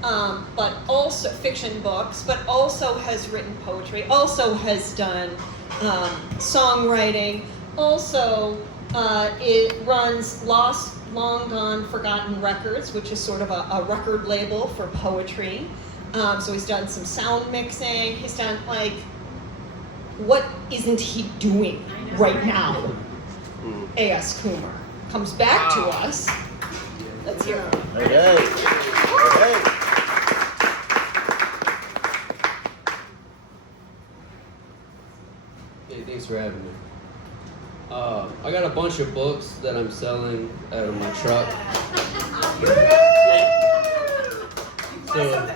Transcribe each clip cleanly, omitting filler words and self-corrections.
but also fiction books, but also has written poetry, also has done songwriting, also it runs Lost, Long Gone, Forgotten Records, which is sort of a record label for poetry. So he's done some sound mixing. He's done, like, what isn't he doing right now? A.S. Coomer comes back to us. Let's hear him. Hey. Hey, thanks for having me. I got a bunch of books that I'm selling out of my truck. So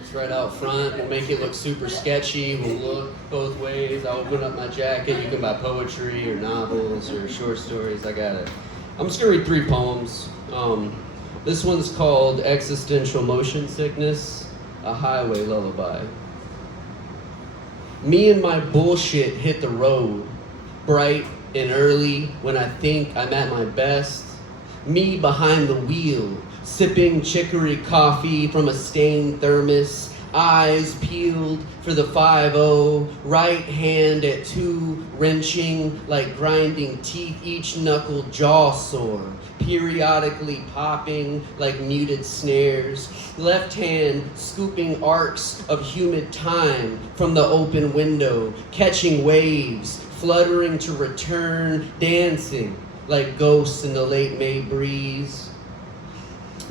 it's right out front. We'll make it look super sketchy. We'll look both ways. I'll open up my jacket. You can buy poetry or novels or short stories. I got it. I'm just gonna read 3 poems. This one's called Existential Motion Sickness, a Highway Lullaby. Me and my bullshit hit the road, bright and early when I think I'm at my best. Me behind the wheel, sipping chicory coffee from a stained thermos, eyes peeled for the 5-0, right hand at 2, wrenching like grinding teeth, each knuckle jaw sore, periodically popping like muted snares, left hand scooping arcs of humid time from the open window, catching waves, fluttering to return, dancing like ghosts in the late May breeze.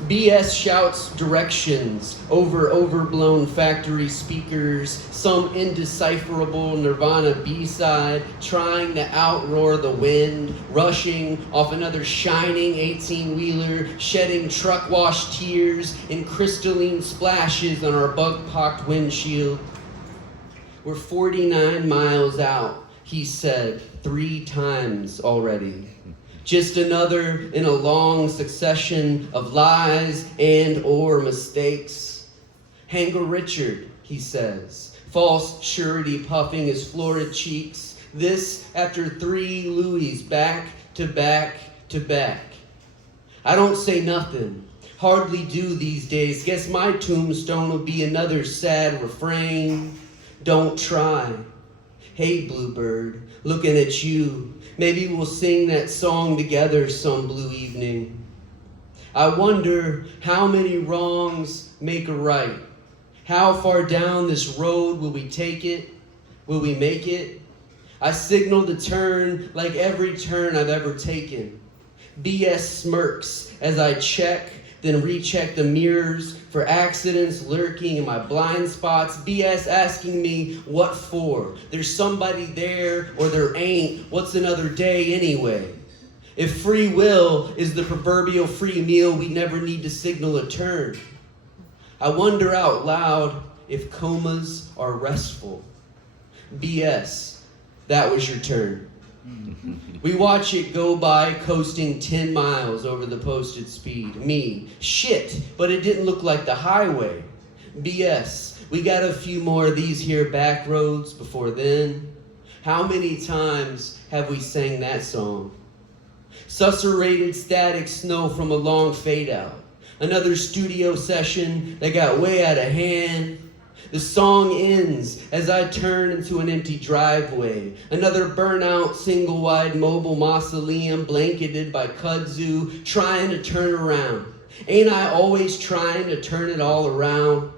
BS shouts directions over overblown factory speakers, some indecipherable Nirvana B-side, trying to outroar the wind, rushing off another shining 18-wheeler, shedding truck wash tears in crystalline splashes on our bug-pocked windshield. We're 49 miles out, he said 3 times already. Just another in a long succession of lies and or mistakes. Hanger Richard, he says, false surety puffing his florid cheeks. This after 3 Louis back to back to back. I don't say nothing, hardly do these days. Guess my tombstone will be another sad refrain. Don't try. Hey, Bluebird, looking at you. Maybe we'll sing that song together some blue evening. I wonder how many wrongs make a right. How far down this road will we take it? Will we make it? I signal to turn like every turn I've ever taken. BS smirks as I check, then recheck the mirrors for accidents lurking in my blind spots. BS asking me, what for? There's somebody there or there ain't. What's another day anyway? If free will is the proverbial free meal, we never need to signal a turn. I wonder out loud if comas are restful. BS, that was your turn. We watch it go by, coasting 10 miles over the posted speed. Me, shit, but it didn't look like the highway. BS, we got a few more of these here back roads before then. How many times have we sang that song? Susurrated static snow from a long fade out. Another studio session that got way out of hand. The song ends as I turn into an empty driveway. Another burnout, single-wide mobile mausoleum blanketed by kudzu, trying to turn around. Ain't I always trying to turn it all around?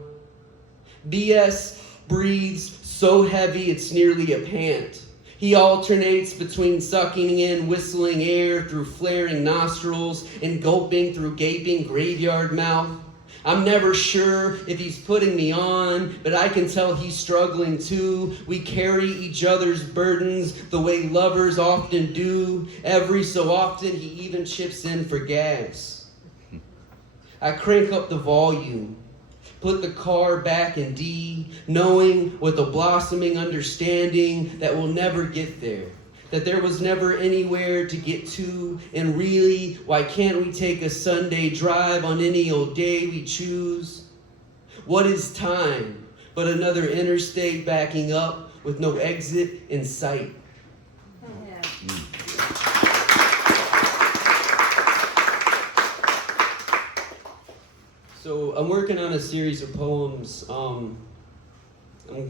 BS breathes so heavy it's nearly a pant. He alternates between sucking in whistling air through flaring nostrils and gulping through gaping graveyard mouth. I'm never sure if he's putting me on, but I can tell he's struggling too. We carry each other's burdens the way lovers often do. Every so often, he even chips in for gas. I crank up the volume, put the car back in D, knowing with a blossoming understanding that we'll never get there. That there was never anywhere to get to, and really, why can't we take a Sunday drive on any old day we choose? What is time but another interstate backing up with no exit in sight? Yeah. So I'm working on a series of poems. I'm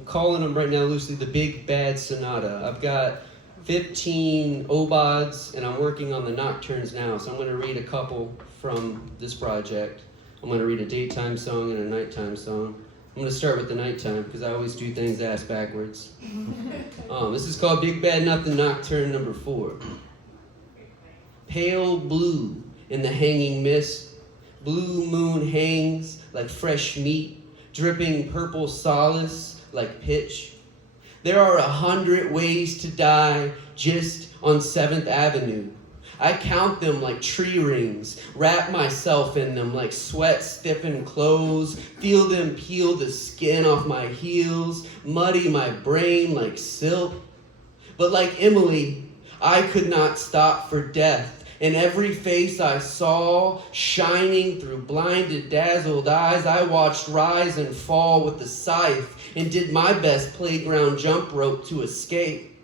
calling them right now loosely the Big Bad Sonata. I've got 15 obods, and I'm working on the nocturnes now. So I'm going to read a couple from this project. I'm going to read a daytime song and a nighttime song. I'm going to start with the nighttime because I always do things ass backwards. This is called Big Bad Nothing Nocturne number 4. Pale blue in the hanging mist. Blue moon hangs like fresh meat, dripping purple solace like pitch. There are 100 ways to die just on 7th Avenue. I count them like tree rings, wrap myself in them like sweat-stiffened clothes, feel them peel the skin off my heels, muddy my brain like silk. But like Emily, I could not stop for death. In every face I saw, shining through blinded, dazzled eyes, I watched rise and fall with the scythe and did my best playground jump rope to escape.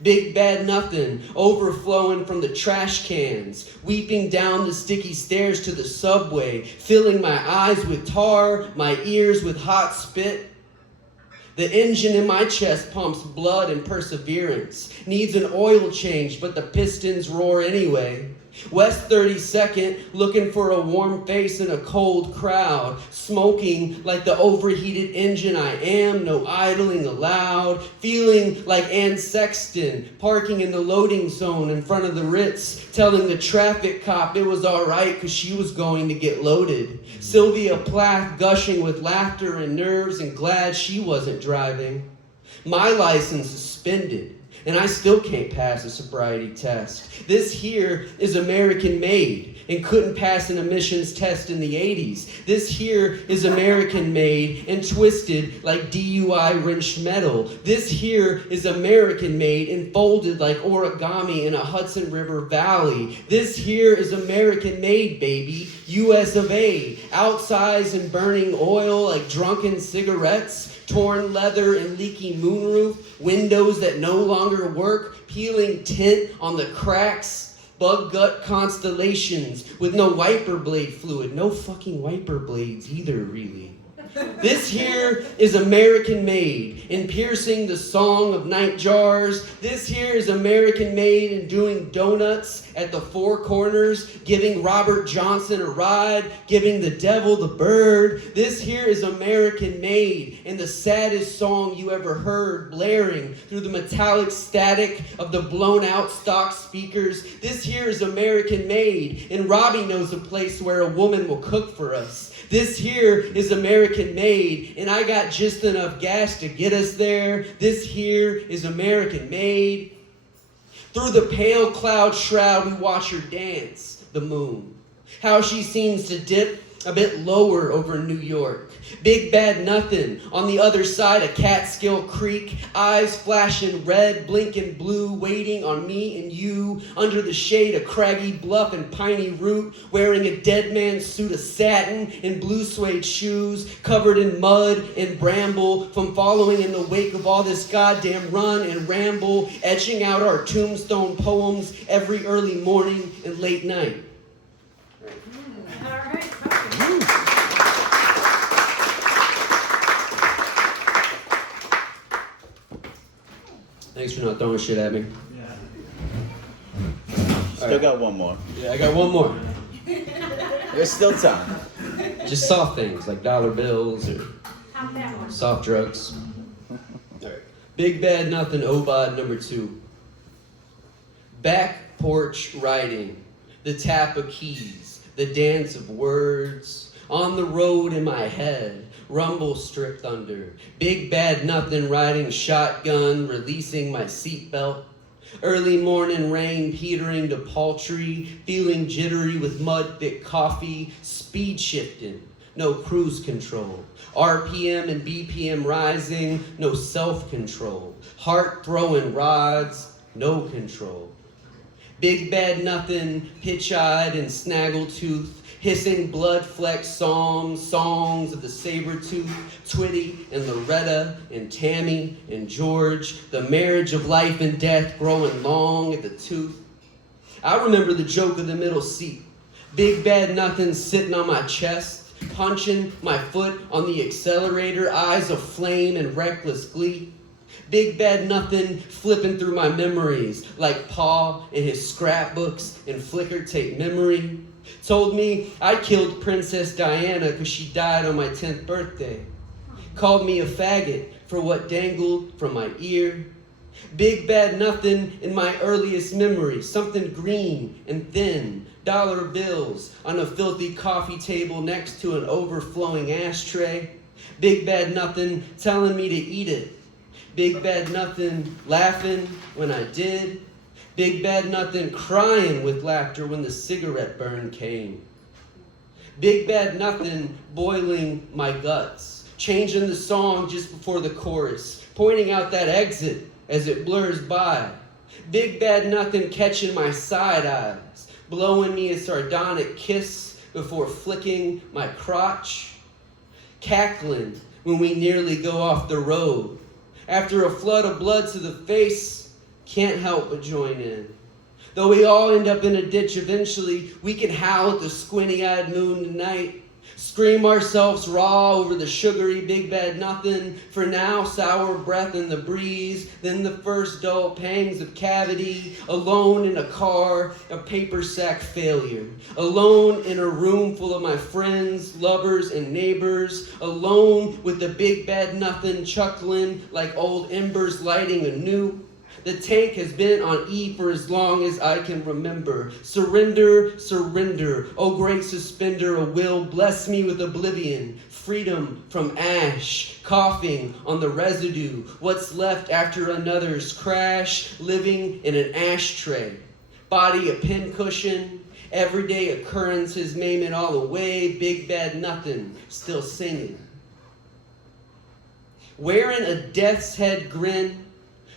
Big bad nothing, overflowing from the trash cans, weeping down the sticky stairs to the subway, filling my eyes with tar, my ears with hot spit. The engine in my chest pumps blood and perseverance, needs an oil change, but the pistons roar anyway. West 32nd, looking for a warm face in a cold crowd, smoking like the overheated engine I am, no idling allowed, feeling like Ann Sexton, parking in the loading zone in front of the Ritz, telling the traffic cop it was all right because she was going to get loaded. Sylvia Plath gushing with laughter and nerves and glad she wasn't driving. My license suspended, and I still can't pass a sobriety test. This here is American made and couldn't pass an emissions test in the 80s. This here is American made and twisted like DUI wrenched metal. This here is American made and folded like origami in a Hudson River valley. This here is American made, baby, US of A, outsized and burning oil like drunken cigarettes, torn leather and leaky moonroof, windows that no longer work, peeling tint on the cracks, bug gut constellations with no wiper blade fluid. No fucking wiper blades either, really. This here is American made in piercing the song of night jars. This here is American made in doing donuts at the Four Corners, giving Robert Johnson a ride, giving the devil the bird. This here is American made in the saddest song you ever heard, blaring through the metallic static of the blown out stock speakers. This here is American made, and Robbie knows a place where a woman will cook for us. This here is American made, and I got just enough gas to get us there. This here is American made. Through the pale cloud shroud, we watch her dance, the moon. How she seems to dip a bit lower over New York. Big bad nothing on the other side of Catskill Creek, eyes flashing red, blinking blue, waiting on me and you under the shade of Craggy Bluff and Piney Root, wearing a dead man's suit of satin and blue suede shoes, covered in mud and bramble from following in the wake of all this goddamn run and ramble, etching out our tombstone poems every early morning and late night. All right. Thanks for not throwing shit at me. Still got one more. Yeah, I got one more. There's still time. Just soft things like dollar bills or How's that one? soft drugs. Big bad nothing, obod number 2. Back porch writing, the tap of keys, the dance of words, on the road in my head, rumble stripped thunder, big bad nothing riding shotgun, releasing my seatbelt, early morning rain petering to paltry, feeling jittery with mud thick coffee, speed shifting, no cruise control, RPM and BPM rising, no self-control, heart throwing rods, no control. Big bad nothing, pitch-eyed and snaggle-toothed, hissing blood-flecked songs of the saber-tooth, Twitty and Loretta and Tammy and George, the marriage of life and death growing long at the tooth. I remember the joke of the middle seat, big bad nothing sitting on my chest, punching my foot on the accelerator, eyes of flame and reckless glee. Big bad nothing flipping through my memories like Paul in his scrapbooks and flicker tape memory. Told me I killed Princess Diana because she died on my 10th birthday. Called me a faggot for what dangled from my ear. Big bad nothing in my earliest memory, something green and thin, dollar bills on a filthy coffee table next to an overflowing ashtray. Big bad nothing telling me to eat it. Big bad nothing laughing when I did. Big bad nothing crying with laughter when the cigarette burn came. Big bad nothing boiling my guts, changing the song just before the chorus, pointing out that exit as it blurs by. Big bad nothing catching my side eyes, blowing me a sardonic kiss before flicking my crotch. Cackling when we nearly go off the road. After a flood of blood to the face, can't help but join in. Though we all end up in a ditch eventually, we can howl at the squinty-eyed moon tonight. Scream ourselves raw over the sugary big bad nothing. For now, sour breath in the breeze. Then the first dull pangs of cavity. Alone in a car, a paper sack failure. Alone in a room full of my friends, lovers, and neighbors. Alone with the big bad nothing chuckling like old embers lighting anew. The tank has been on E for as long as I can remember. Surrender, surrender, oh great suspender of will, bless me with oblivion, freedom from ash, coughing on the residue, what's left after another's crash, living in an ashtray, body a pincushion, everyday occurrences maim it all away, big bad nothing, still singing. Wearing a death's head grin,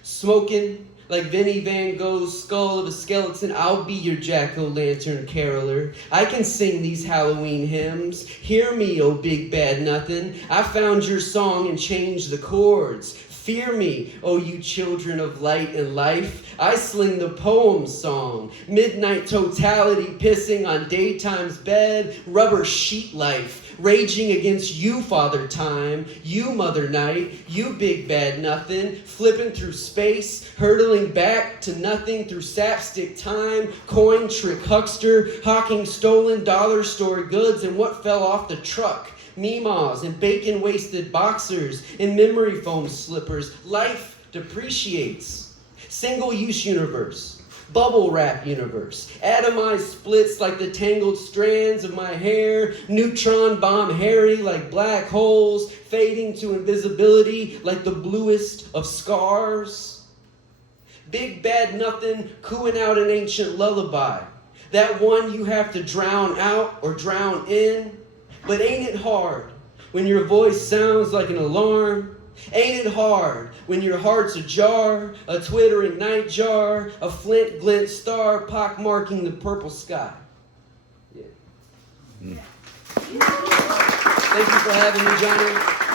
smoking like Vinnie Van Gogh's skull of a skeleton, I'll be your jack-o'-lantern caroler. I can sing these Halloween hymns. Hear me, oh big bad nothing. I found your song and changed the chords. Fear me, oh you children of light and life. I sling the poem song. Midnight totality pissing on daytime's bed. Rubber sheet life. Raging against you, Father Time, you, Mother Night, you, big bad nothing, flipping through space, hurtling back to nothing through sapstick time, coin trick huckster, hawking stolen dollar store goods and what fell off the truck, meemaws and bacon-wasted boxers and memory foam slippers. Life depreciates. Single-use universe. Bubble wrap universe, atomized splits like the tangled strands of my hair, neutron bomb hairy like black holes, fading to invisibility like the bluest of scars. Big bad nothing cooing out an ancient lullaby, that one you have to drown out or drown in. But ain't it hard when your voice sounds like an alarm? Ain't it hard when your heart's ajar, a twittering nightjar, a flint glint star pockmarking the purple sky? Yeah. Thank you for having me, Johnny.